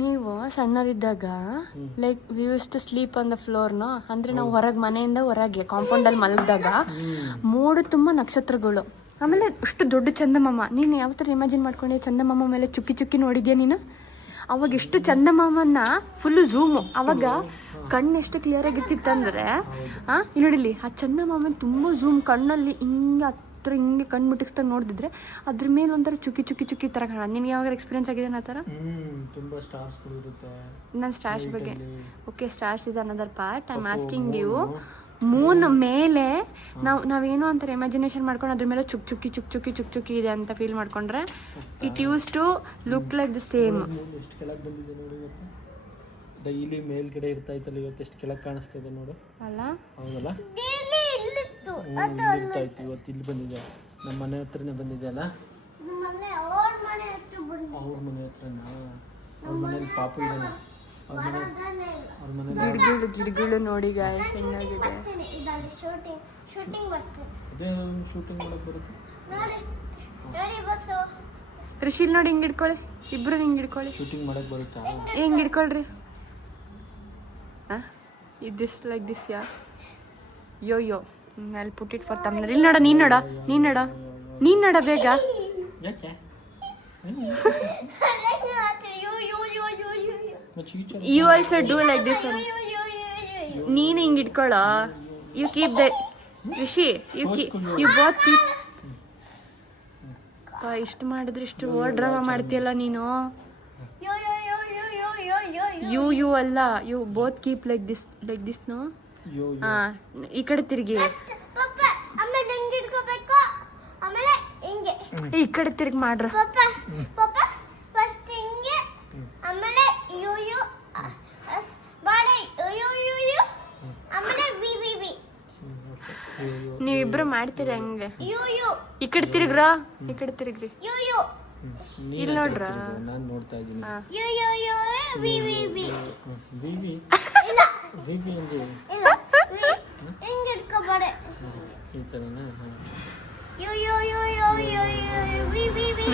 ನೀವು ಸಣ್ಣರಿದ್ದಾಗ like we use to sleep on the ಫ್ಲೋರ್ನೋ ಅಂದರೆ ನಾವು ಹೊರಗೆ ಮನೆಯಿಂದ ಹೊರಗೆ ಕಾಂಪೌಂಡಲ್ಲಿ ಮಲಗಿದಾಗ ಮೂಡು ತುಂಬ ನಕ್ಷತ್ರಗಳು, ಆಮೇಲೆ ಅಷ್ಟು ದೊಡ್ಡ ಚಂದಮಾಮ. ನೀನು ಯಾವ ಥರ ಇಮ್ಯಾಜಿನ್ ಮಾಡ್ಕೊಂಡೆ ಚಂದಮಾಮ ಮೇಲೆ ಚುಕ್ಕಿ ಚುಕ್ಕಿ ನೋಡಿದ್ಯಾ ನೀನು? ಅವಾಗ ಎಷ್ಟು ಚಂದಮಾಮನ್ನ ಫುಲ್ಲು ಝೂಮು, ಅವಾಗ ಕಣ್ಣು ಎಷ್ಟು ಕ್ಲಿಯರ್ ಆಗಿರ್ತಿತ್ತಂದ್ರೆ ಇಲ್ಲಿ ನೋಡಿಲಿ ಆ ಚಂದಮಾಮನ ತುಂಬ ಝೂಮ್ ಕಣ್ಣಲ್ಲಿ ಹಿಂಗೆ ಹತ್ರ ಹಿಂಗೆ ಕಣ್ಣು ಮುಟ್ಟಿಸ್ದಾಗ ನೋಡಿದ್ರೆ ಅದ್ರ ಮೇಲೆ ಒಂಥರ ಚುಕ್ಕಿ ಚುಕ್ಕಿ ಚುಕ್ಕಿ ಥರ ಕಾಣ. ನಿನ್ಗೆ ಯಾವಾಗ ಎಕ್ಸ್ಪೀರಿಯನ್ಸ್ ಆಗಿದೆ ಆ ಥರ? ನಾನು ಸ್ಟಾರ್ಸ್ ಬಗ್ಗೆ okay, stars is another part. I am asking you, moon ಮೇಲೆ ನಾವೇನೋ ಅಂತಾರೆ ಇಮ್ಯಾಜಿನೇಷನ್ ಮಾಡ್ಕೊಂಡು ಅದ್ರ ಮೇಲೆ ಚುಕ್ ಚುಕ್ಕಿ ಚುಕ್ ಚುಕ್ಕಿ ಚುಕ್ ಚುಕ್ಕಿ ಇದೆ ಅಂತ ಫೀಲ್ ಮಾಡ್ಕೊಂಡ್ರೆ it used to look like the same. Daily ಮೇಲ್ಗಡೆ ಇರ್ತಾ ಇತ್ತಲ್ಲ, ಇವತ್ತು ಎಷ್ಟು ಕೆಳಗೆ ಕಾಣಿಸ್ತಾ ಇದೆ ನೋಡು. ಅಲ್ಲ ಹೌದಲ್ಲ, ಇರ್ತಾ ಇತ್ತು, ಇವತ್ತು ಇಲ್ಲಿ ಬಂದಿದೆ. ನಮ್ಮ ಮನೆ ಹತ್ರನೇ ಬಂದಿದೆ ಅಲ್ಲ, ಅವ್ರ ಮನೆ ಹತ್ರನಾ? ಅವ್ರ ಮನೇಲಿ ಪಾಪು ಇದ್ದಾನೆ. ಗಿಡಗಳು ನೋಡಿ ಗಾಯ ಚೆನ್ನಾಗಿದೆ. ಅದೇ ಶೂಟಿಂಗ್ ಮಾಡಕ್ ಬರುತ್ತೆ. ಋಷಿಲ್ ನೋಡಿ ಹಿಂಗೆ ಹಿಡ್ಕೊಳ್ಳಿ, ಇಬ್ರು ಹಿಂಗೆ ಹಿಡ್ಕೊಳ್ಳಿ. ಶೂಟಿಂಗ್ ಮಾಡಕ್ ಬರುತ್ತಾ? ಹಿಂಗೆ ಹಿಡ್ಕೊಳ್ರಿ. This like this yeah yo yo I put it for thumbnail. ಇಲ್ಲಿ ನೋಡ, ನೀನ್ ನೋಡ ಬೇಗ. ಯಾಕೆ you also do like this one. ನೀನು ಹಿಂಗೆ ಇಟ್ಕೊಳ್ಳೋ. You keep the Rishi, you both keep. ಇಷ್ಟು ಮಾಡಿದ್ರೆ ಇಷ್ಟು ಓವರ್ ಡ್ರಾಮಾ ಮಾಡ್ತೀಯಲ್ಲ ನೀನು. ಯು ಅಲ್ಲ, you both keep like this no. ಹಾ, ಈ ಕಡೆ ತಿರುಗಿ, ಈ ಕಡೆ ತಿರುಗಿ ಮಾಡ್ರ. ನೀವಿಬ್ರು ಮಾಡ್ತೀರಿ ಹಂಗೆ. ಈ ಕಡೆ ತಿರುಗ್ರ, ಈ ಕಡೆ ತಿರುಗ್ರಿ. ಇಲ್ಲಿ ನೋಡ್ರ, ನಾನು ನೋಡ್ತಾ ಇದ್ದೀನಿ.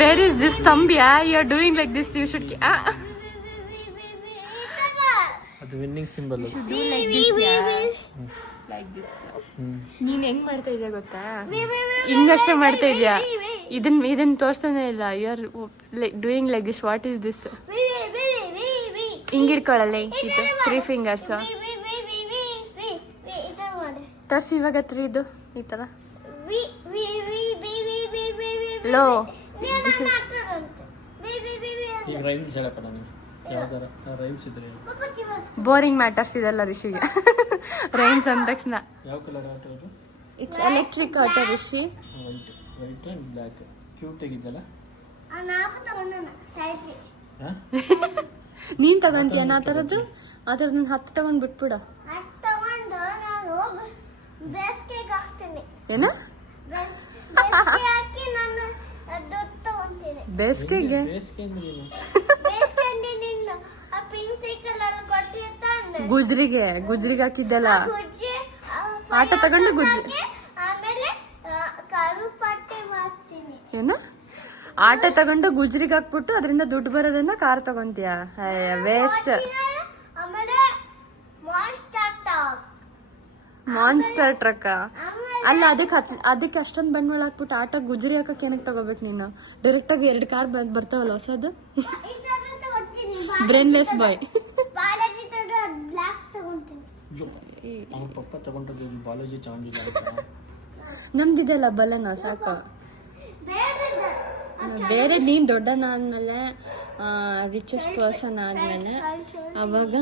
Where is this thumb? Yeah, you are doing like this. You should. ಅದು ವಿನ್ನಿಂಗ್ ಸಿಂಬಲ್. Like this. ನೀನ್ ಹೆಂಗ್ ಮಾಡ್ತಾ ಇದೀಯ ಗೊತ್ತಾ? ಹಿಂಗಷ್ಟೇ ಮಾಡ್ತಾ ಇದೀಯಾ. ಇದನ್ನ ತೋರಿಸ್ತಾನೆ ಇಲ್ಲ. You are doing like this. What is this? ಹಿಂಗಿಡ್ಕೊಳ್ಳಲ್ಲ, ಇದು 3 ಫಿಂಗರ್ಸ್ ತರ್ಸಿ. ಇವಾಗ 3 ಇದು ಈ ತರ ಲೋ. ಬೋರಿಂಗ್ ಮ್ಯಾಟರ್ಸ್ ಇದೆಲ್ಲ ರಿಷಿಗೆ. ರೈಮ್ಸ್ ಅಂದ ತಕ್ಷಣ ಯಾವ ಕಲರ್ ಆಟೋ ಇದು? It's electric auto Rishi. White and black. Cute ಆಗಿದ್ದಲ್ಲ. ನೀನ್ ತಗೊಂತೀಯ ಆ ಥರದ್ದು? ಆ ಥರದ್ದು 10 ತಗೊಂಡ್ ಬಿಟ್ಬಿಡ. ಏನ ಬೇಸಿಗೆಗೆ? ಗುಜ್ರಿಗೆ ಹಾಕಿದ್ದಲ್ಲ. ಆಟ ತಗೊಂಡು ಏನ ಆಟ ತಗೊಂಡು ಗುಜ್ರಿಗೆ ಹಾಕ್ಬಿಟ್ಟು ಅದರಿಂದ ದುಡ್ಡು ಬರೋದನ್ನ ಕಾರ್ ತಗೊಂತೀಯ? ವೇಸ್ಟ್. ಮಾನ್ಸ್ಟರ್ ಟ್ರಕ್ ಅಲ್ಲ, ಅದಕ್ಕೆ ಅಷ್ಟೊಂದು ಬಂಡವಾಳ ಹಾಕ್ಬಿಟ್ಟು ಆಟ ಗುಜ್ರಿ ಹಾಕಕ್ಕೆ ಏನಕ್ಕೆ ತಗೋಬೇಕು ನೀನು? ಡೈರೆಕ್ಟ್ ಆಗಿ 2 ಕಾರ್ ಬರ್ತಾವಲ್ಲ ಹೊಸದು. ಬ್ರೇನ್ಲೆಸ್ ಬಾಯ್. ನಮ್ದಿದೆಲ್ಲ ಬಲನ ಸಾಕು. ಬೇರೆ ನೀನ್ ದೊಡ್ಡನ ಆದ್ಮೇಲೆ ರಿಚೆಸ್ಟ್ ಪರ್ಸನ್ ಆದ್ಮೇಲೆ ಅವಾಗ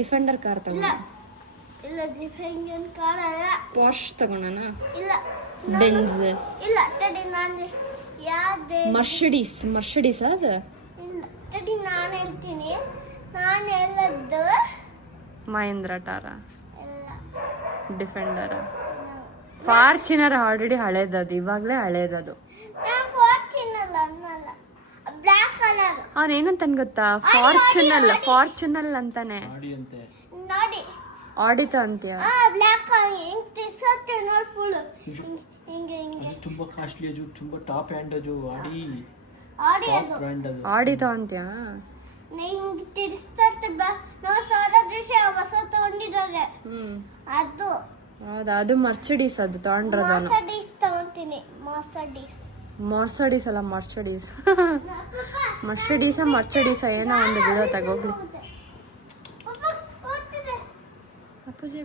ಡಿಫೆಂಡರ್ ಕಾರ್ ತಗೊಂಡ. ಪಾರ್ಶ್ ತಗೊಂಡನ? ಬೆಂಜ್ ಇಲ್ಲ, ಮರ್ಸಿಡೀಸ್ ಅದು. ನಾನು ಹೇಳ್ತೀನಿ, ಮಹೇಂದ್ರ ಟಾರಾ, ಡಿಫೆಂಡರ್, ಫಾರ್ಚುನರ್. ಆಲ್ರೆಡಿ ಹಳೇದದು, ಇವಾಗಲೇ ಹಳೇದದು. ಅವನೇನಂತ ಗೊತ್ತಾ? ಫಾರ್ಚುನಲ್ ಅಂತಾನೆ. ಆಡಿತ ಅಂತೀಯ? ತುಂಬಾ ಕಾಸ್ಟ್ಲಿ, ತುಂಬಾ ಟಾಪ್ ಹ್ಯಾಂಡ್. ಆಡಿ ಟಾಪ್ ಬ್ರ್ಯಾಂಡ್ ಅದು. ಆಡಿ ತಗೊಂತೀಯಾ? ಹಿಂಗ್ ತಿರ್ಸ್ತತ್ತೆ ನಾವು ಸಾರಾ ದೃಶ್ಯ ಹೊಸ ತಗೊಂಡಿರೋದೆ ಅದು. ಹೌದಾ, ಅದು ಮರ್ಸಿಡೀಸ್, ಅದು ತಗೊಂಡ್ರದ ಮರ್ಸಿಡೀಸ್ ತಗೊಂತೀನಿ. ಮರ್ಸಿಡೀಸ್ ಅಲ್ಲ, ಮರ್ಸಿಡೀಸ್. ಮರ್ಸಿಡೀಸ ಏನೋ ಒಂದು ಬಿಡೋ ತಗೋಗ್ಲಿ. ಅಪ್ಪಾಜಿ